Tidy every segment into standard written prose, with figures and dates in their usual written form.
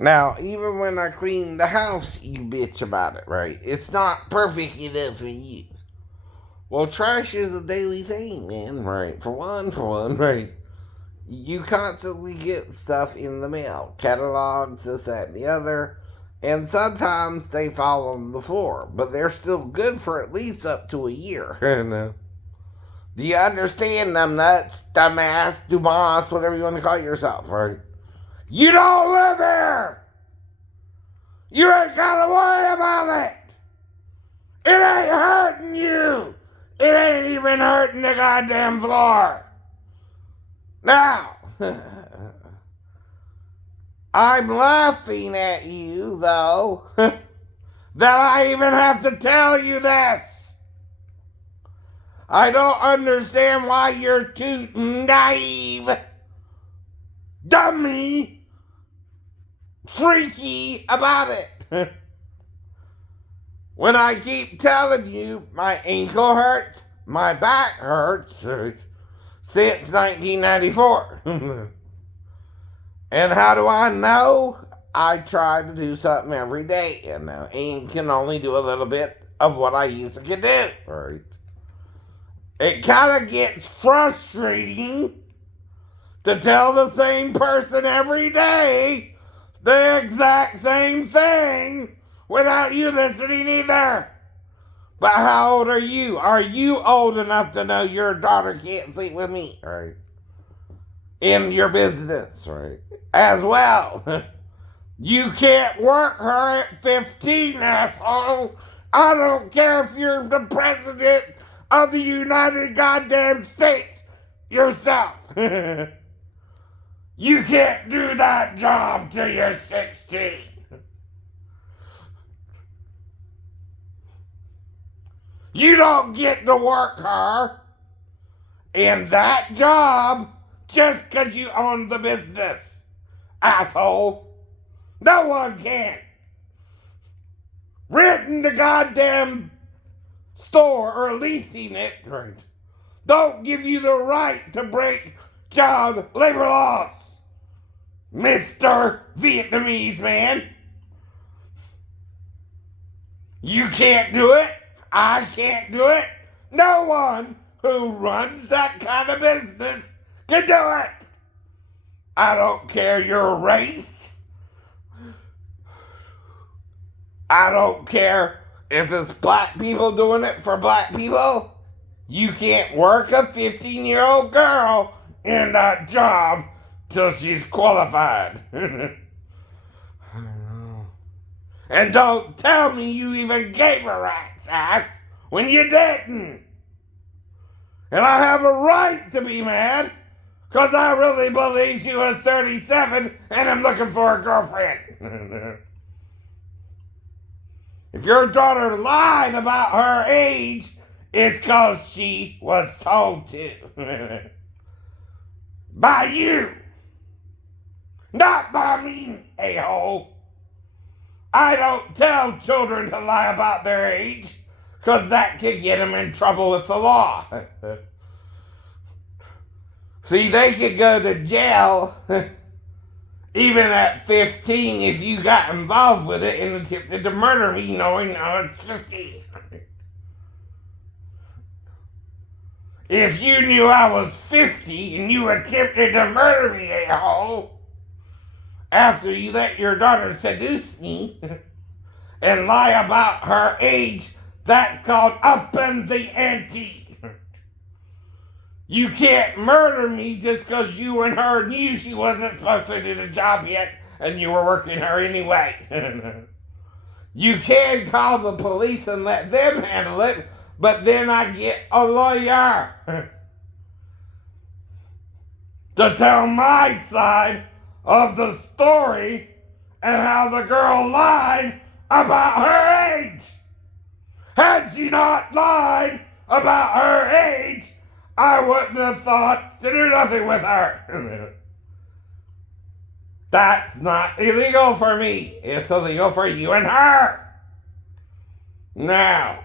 Now, even when I clean the house, you bitch about it, right? It's not perfect enough for you. Well, trash is a daily thing, man, right? For one, right? You constantly get stuff in the mail, catalogs, this, that, and the other, and sometimes they fall on the floor, but they're still good for at least up to a year. Do you understand, them nuts, dumbass, dumas, whatever you want to call yourself, right? You don't live here! You ain't gotta worry about it! It ain't hurting you! It ain't even hurting the goddamn floor! Now, I'm laughing at you, though, that I even have to tell you this. I don't understand why you're too naive, dummy, freaky about it. When I keep telling you my ankle hurts, my back hurts since 1994. And how do I know? I try to do something every day, and can only do a little bit of what I used to can do, right? It kind of gets frustrating to tell the same person every day the exact same thing without you listening either. But how old are you? Are you old enough to know your daughter can't sleep with me, right? In your business, right? As well. You can't work her at 15, asshole. I don't care if you're the president of the United goddamn States yourself. You can't do that job till you're 16. You don't get to work her in that job just because you own the business, asshole. No one can. Renting the goddamn store or leasing it don't give you the right to break child labor laws, Mr. Vietnamese man. You can't do it. I can't do it. No one who runs that kind of business can do it. I don't care your race. I don't care if it's black people doing it for black people. You can't work a 15-year-old girl in that job till she's qualified. And don't tell me you even gave her rat's ass when you didn't. And I have a right to be mad, because I really believe she was 37 and I'm looking for a girlfriend. If your daughter lied about her age, it's because she was told to. By you. Not by me, a-hole. I don't tell children to lie about their age, because that could get them in trouble with the law. See, they could go to jail even at 15 if you got involved with it and attempted to murder me knowing I was 15. If you knew I was 50 and you attempted to murder me, a-hole, after you let your daughter seduce me and lie about her age, that's called upping the ante. You can't murder me just because you and her knew she wasn't supposed to do the job yet and you were working her anyway. You can call the police and let them handle it, but then I get a lawyer to tell my side of the story and how the girl lied about her age. Had she not lied about her age, I wouldn't have thought to do nothing with her. That's not illegal for me. It's illegal for you and her. Now.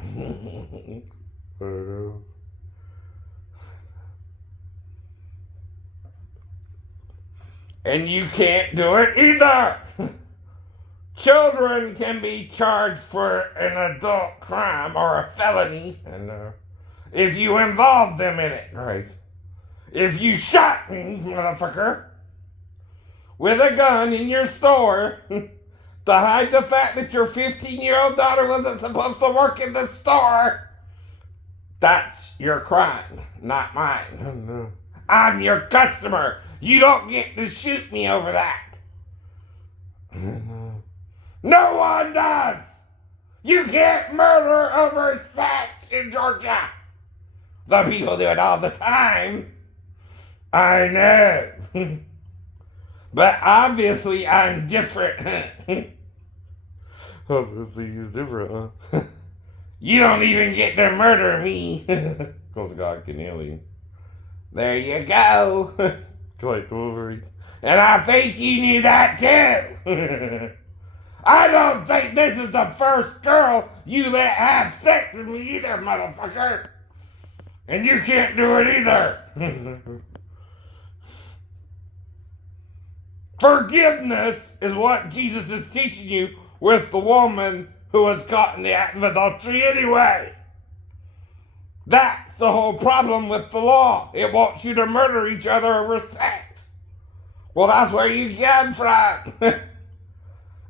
And you can't do it either. children can be charged for an adult crime or a felony, and if you involve them in it, right? If you shot me, motherfucker, with a gun in your store to hide the fact that your 15-year-old daughter wasn't supposed to work in the store, that's your crime, not mine. I'm your customer. You don't get to shoot me over that. No one does. You can't murder over sex in Georgia. The people do it all the time. I know. But obviously I'm different. Obviously he's different, huh? You don't even get to murder me. Because God can heal you. There you go. Quite Wolverine. And I think you knew that too. I don't think this is the first girl you let have sex with me either, motherfucker. And you can't do it either. Forgiveness is what Jesus is teaching you with the woman who was caught in the act of adultery anyway. That's the whole problem with the law. It wants you to murder each other over sex. Well, that's where you get from.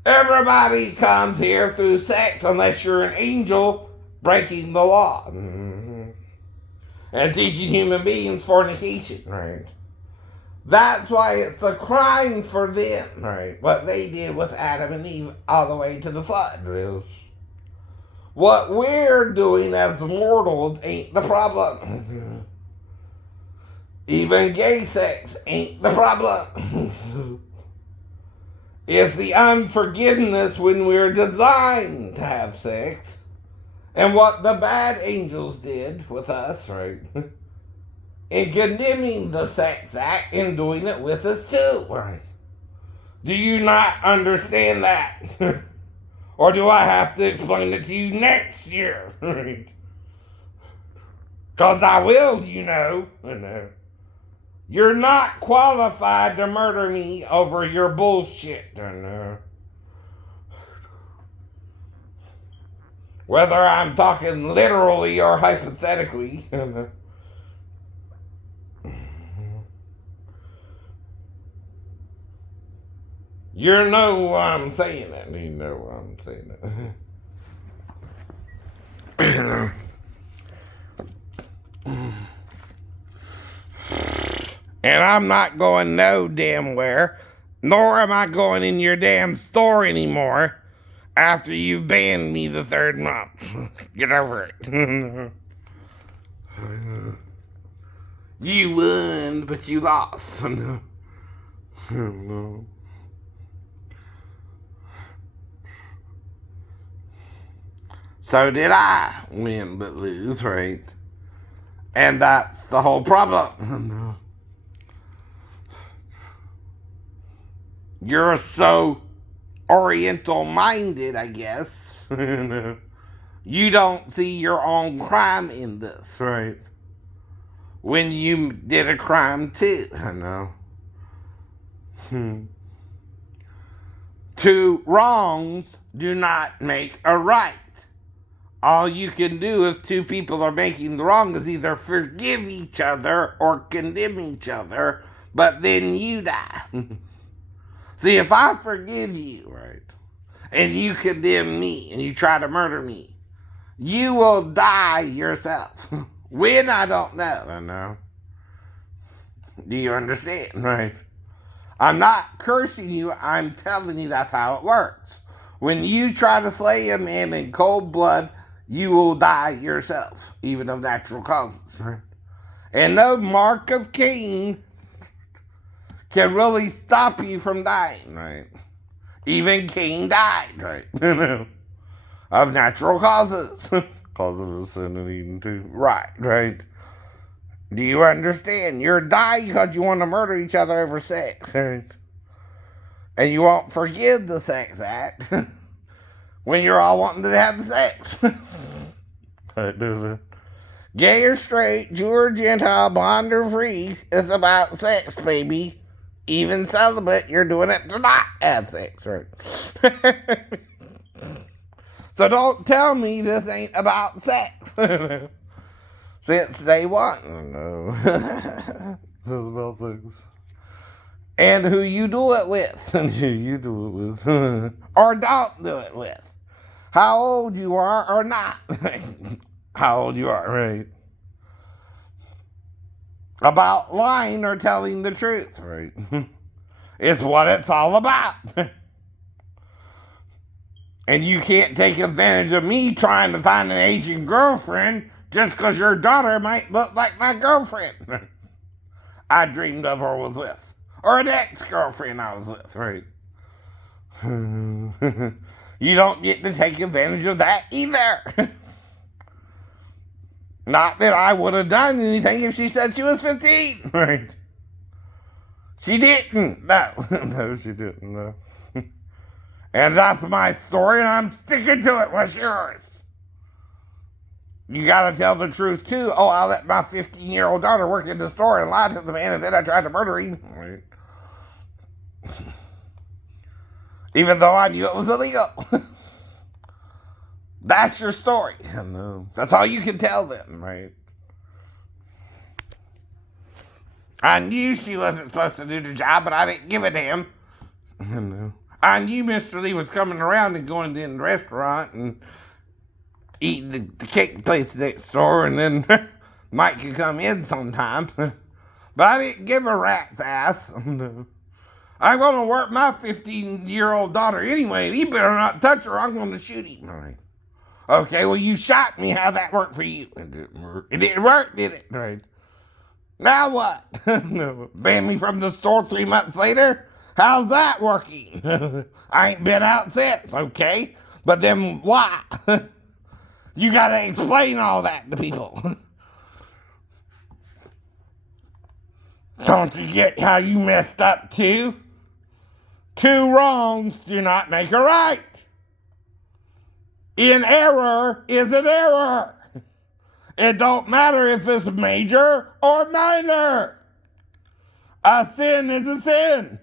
Everybody comes here through sex unless you're an angel breaking the law. And teaching human beings fornication, right? That's why it's a crime for them, right? What they did with Adam and Eve all the way to the flood. What we're doing as mortals ain't the problem. Even gay sex ain't the problem. It's the unforgiveness when we're designed to have sex. And what the bad angels did with us, right? In condemning the sex act and doing it with us too, right? Do you not understand that? Or do I have to explain it to you next year? Because I will, you know. You're not qualified to murder me over your bullshit. Whether I'm talking literally or hypothetically. You know why I'm saying it. You know why I'm saying it. And I'm not going no damn where, nor am I going in your damn store anymore after you banned me the third month. Get over it. You won, but you lost. So did I win but lose, right? And that's the whole problem. You're so oriental-minded, I guess. You don't see your own crime in this, right? When you did a crime too, I know. Two wrongs do not make a right. All you can do if two people are making the wrong is either forgive each other or condemn each other, but then you die. See, if I forgive you, right, and you condemn me and you try to murder me, you will die yourself. When, I don't know. I know. Do you understand, right? I'm not cursing you, I'm telling you that's how it works. When you try to slay a man in cold blood, you will die yourself, even of natural causes, right? And no mark of Cain can really stop you from dying, right? Even Cain died, right? Of natural causes. Cause of his sin and eating too. Right. Do you understand? You're dying because you want to murder each other over sex, right? And you won't forgive the sex act when you're all wanting to have the sex. Right, does it? Gay or straight, Jew or Gentile, bond or free, it's about sex, baby. Even celibate, you're doing it to not have sex, right? So don't tell me this ain't about sex. Since day one. No. It's about sex. And who you do it with. And who you do it with. Or don't do it with. How old you are or not. How old you are, right? About lying or telling the truth, right? It's what it's all about. And you can't take advantage of me trying to find an Asian girlfriend just because your daughter might look like my girlfriend I dreamed of or was with. Or an ex-girlfriend I was with, right? You don't get to take advantage of that either. Not that I would have done anything if she said she was 15, right? She didn't. No. No, she didn't, no. And that's my story, and I'm sticking to it. What's yours? You gotta tell the truth, too. Oh, I let my 15-year-old daughter work in the store and lie to the man, and then I tried to murder him. Right. Even though I knew it was illegal. That's your story. No. That's all you can tell them, right? I knew she wasn't supposed to do the job, but I didn't give a damn. No. I knew Mr. Lee was coming around and going to the restaurant and eating the cake place next door, and then Mike could come in sometime. But I didn't give a rat's ass. No. I'm going to work my 15-year-old daughter anyway, and he better not touch her. I'm going to shoot him. Right. Okay, well, you shot me. How'd that work for you? It didn't work. It didn't work, did it? Right. Now what? No. Banned me from the store 3 months later? How's that working? I ain't been out since, okay? But then why? You gotta explain all that to people. Don't you get how you messed up too? Two wrongs do not make a right. An error is an error. It don't matter if it's major or minor. A sin is a sin.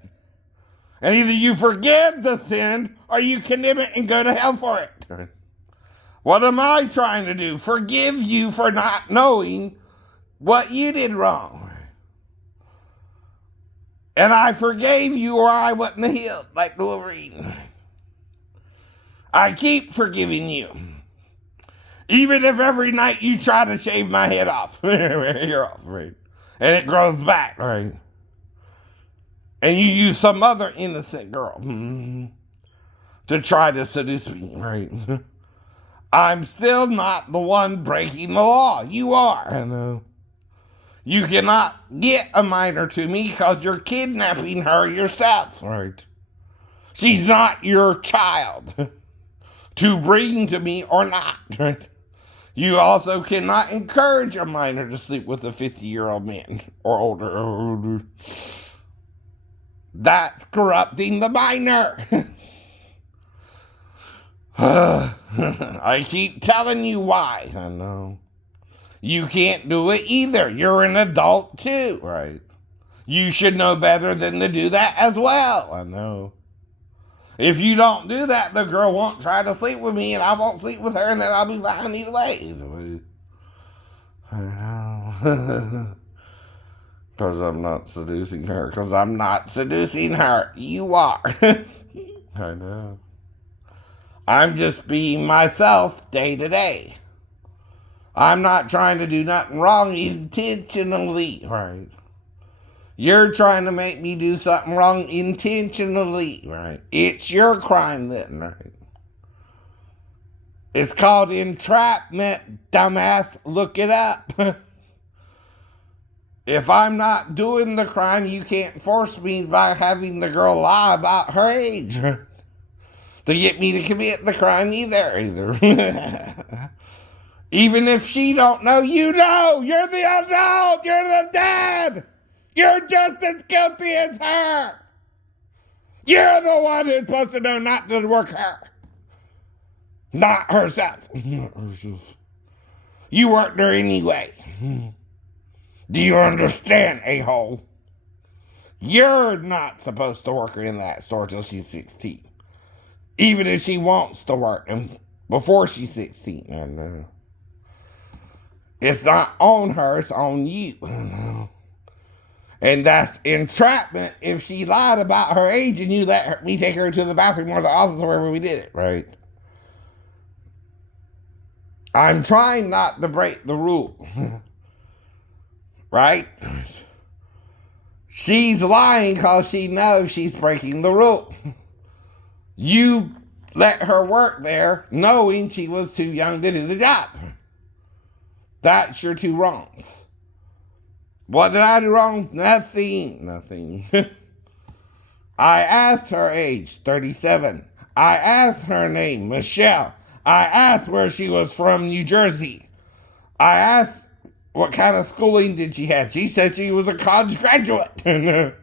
And either you forgive the sin or you condemn it and go to hell for it. What am I trying to do? Forgive you for not knowing what you did wrong. And I forgave you or I wouldn't have healed like the Wolverine. I keep forgiving you. Even if every night you try to shave my head off. You're off, right? And it grows back, right? And you use some other innocent girl to try to seduce me, right? I'm still not the one breaking the law. You are. I know. You cannot get a minor to me because you're kidnapping her yourself, right? She's not your child to bring to me or not, right? You also cannot encourage a minor to sleep with a 50-year-old man or older. That's corrupting the minor. I keep telling you why. I know. You can't do it either. You're an adult too, right? You should know better than to do that as well. I know. If you don't do that, the girl won't try to sleep with me and I won't sleep with her and then I'll be fine either way. I know. Because I'm not seducing her. Because I'm not seducing her. You are. I know. I'm just being myself day to day. I'm not trying to do nothing wrong intentionally, right? You're trying to make me do something wrong intentionally, right? It's your crime then, right? It's called entrapment, dumbass. Look it up. If I'm not doing the crime, you can't force me by having the girl lie about her age to get me to commit the crime either. Even if she don't know, you know. You're the adult. You're the dad. You're just as guilty as her. You're the one who's supposed to know not to work her. Not herself. You worked her anyway. Do you understand, a-hole? You're not supposed to work her in that store till she's 16. Even if she wants to work and before she's 16. I know. It's not on her, it's on you. And that's entrapment if she lied about her age and you let me take her to the bathroom or the office or wherever we did it, right? I'm trying not to break the rule. Right? She's lying because she knows she's breaking the rule. You let her work there knowing she was too young to do the job. That's your two wrongs. What did I do wrong? Nothing. I asked her age, 37. I asked her name, Michelle. I asked where she was from, New Jersey. I asked what kind of schooling did she have. She said she was a college graduate.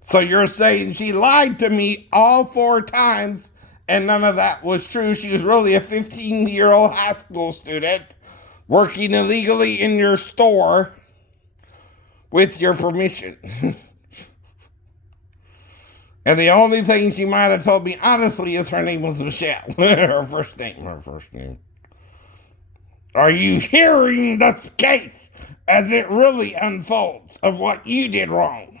So you're saying she lied to me all 4 times and none of that was true. She was really a 15-year-old high school student working illegally in your store with your permission. And the only thing she might have told me honestly is her name was Michelle. Her first name. Are you hearing the case as it really unfolds of what you did wrong?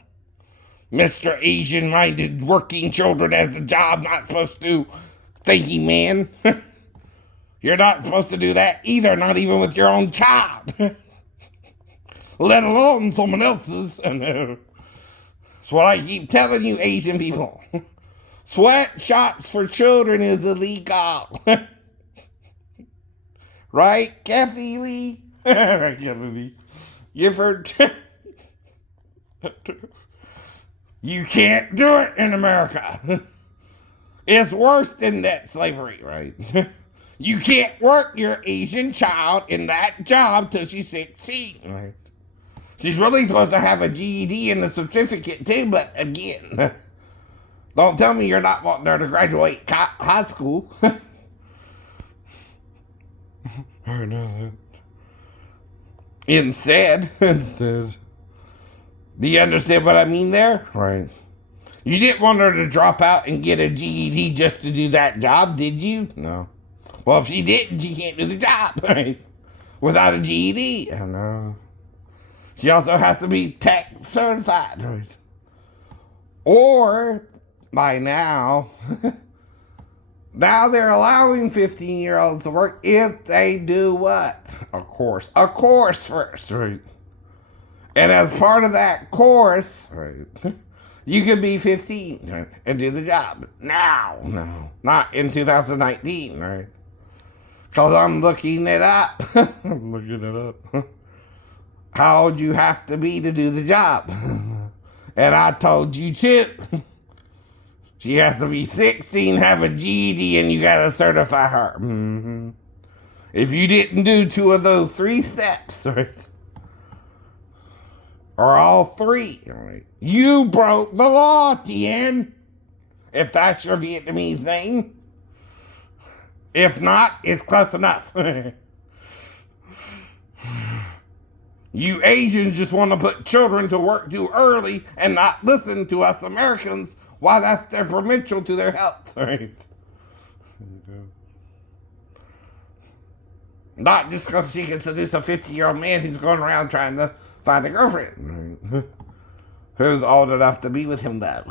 Mr. Asian-minded working children as a job, not supposed to, thinking man. You're not supposed to do that either, not even with your own child. Let alone someone else's. That's what I keep telling you, Asian people. Sweatshops for children is illegal. Right, Kathy Lee? Gifford. You can't do it in America. It's worse than that slavery, right? You can't work your Asian child in that job till she's 16, right? She's really supposed to have a GED and a certificate too, but again, don't tell me you're not wanting her to graduate high school. I know that. Instead, do you understand what I mean there? Right. You didn't want her to drop out and get a GED just to do that job, did you? No. Well, if she didn't, she can't do the job, right? Without a GED. I know. She also has to be tech certified, right? Or, by now, now they're allowing 15-year-olds to work if they do what? A course. A course first, right? And as part of that course, right, you could be 15 right, and do the job. Now, no, not in 2019, right? Because I'm looking it up. I'm looking it up. How old you have to be to do the job? And I told you too. She has to be 16, have a GED, and you gotta certify her. Mm-hmm. If you didn't do 2 of those 3 steps, right? Or all 3, right? You broke the law, Tien. If that's your Vietnamese name. If not, it's close enough. You Asians just want to put children to work too early and not listen to us Americans while that's detrimental to their health, right? Not just because she can seduce a 50-year-old man who's going around trying to find a girlfriend. Right? Who's old enough to be with him, though.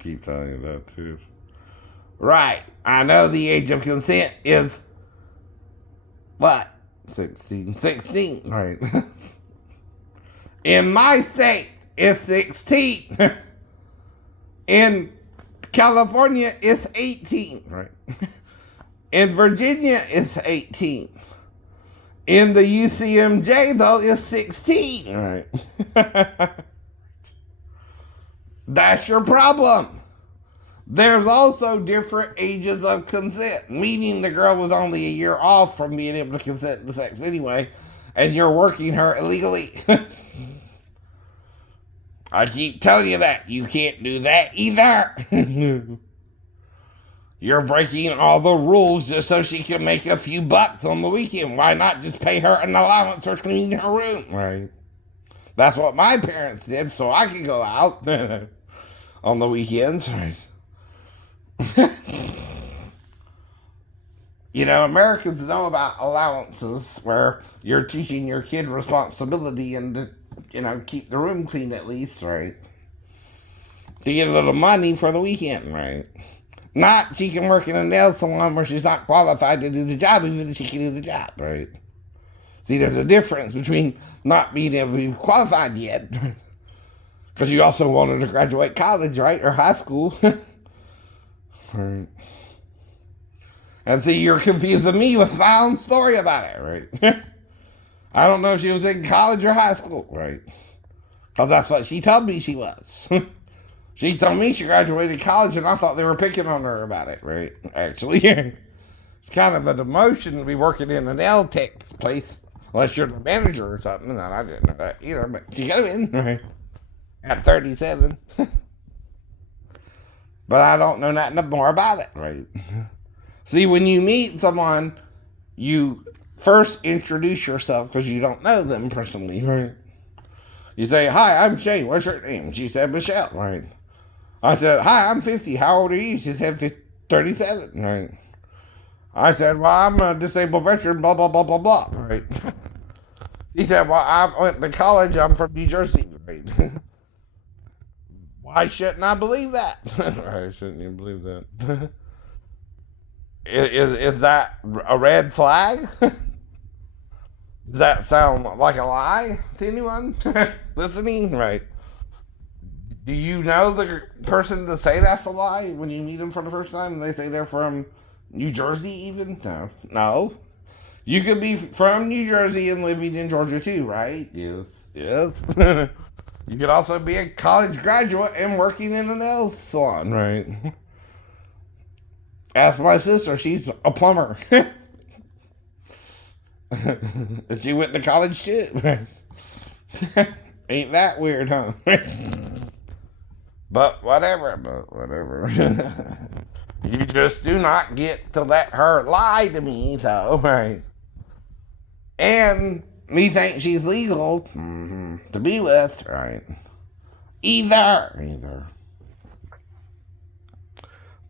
Keep telling you that, too. Right. I know the age of consent is, what? 16, right? In my state, it's 16. In California, it's 18, right? In Virginia, it's 18. In the UCMJ, though, it's 16, right? That's your problem. There's also different ages of consent, meaning the girl was only a year off from being able to consent to sex anyway, and you're working her illegally. I keep telling you that. You can't do that either. You're breaking all the rules just so she can make a few bucks on the weekend. Why not just pay her an allowance for cleaning her room? Right. That's what my parents did, so I could go out on the weekends. Right. You know, Americans know about allowances where you're teaching your kid responsibility and to, keep the room clean at least, right? To get a little money for the weekend, right? Not she can work in a nail salon where she's not qualified to do the job, even if she can do the job, right? See, there's a difference between not being able to be qualified yet, because you also wanted to graduate college, right? Or high school. Right. And see, you're confusing me with my own story about it, right? I don't know if she was in college or high school, right? Because that's what she told me she was. She told me she graduated college, and I thought they were picking on her about it, right? Actually, it's kind of a demotion to be working in an nail tech place, unless you're the manager or something. And I didn't know that either, but she got in, right? At 37. But I don't know nothing more about it, right? See, when you meet someone, you first introduce yourself because you don't know them personally, right? You say, "Hi, I'm Shane. What's your name?" She said, "Michelle," right? I said, "Hi, I'm 50. How old are you?" She said, 37, right? I said, "Well, I'm a disabled veteran, blah, blah, blah, blah, blah," right? He said, "Well, I went to college. I'm from New Jersey," right? Why shouldn't I believe that? Why shouldn't you believe that? Is that a red flag? Does that sound like a lie to anyone listening? Right. Do you know the person to say that's a lie when you meet them for the first time and they say they're from New Jersey even? No. No. You could be from New Jersey and living in Georgia too, right? Yes. Yes. You could also be a college graduate and working in a nail salon, right? Ask my sister, she's a plumber. She went to college too. Ain't that weird, huh? But whatever. You just do not get to let her lie to me, though, right? And me think she's legal to be with, right? Either.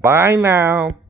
Bye now.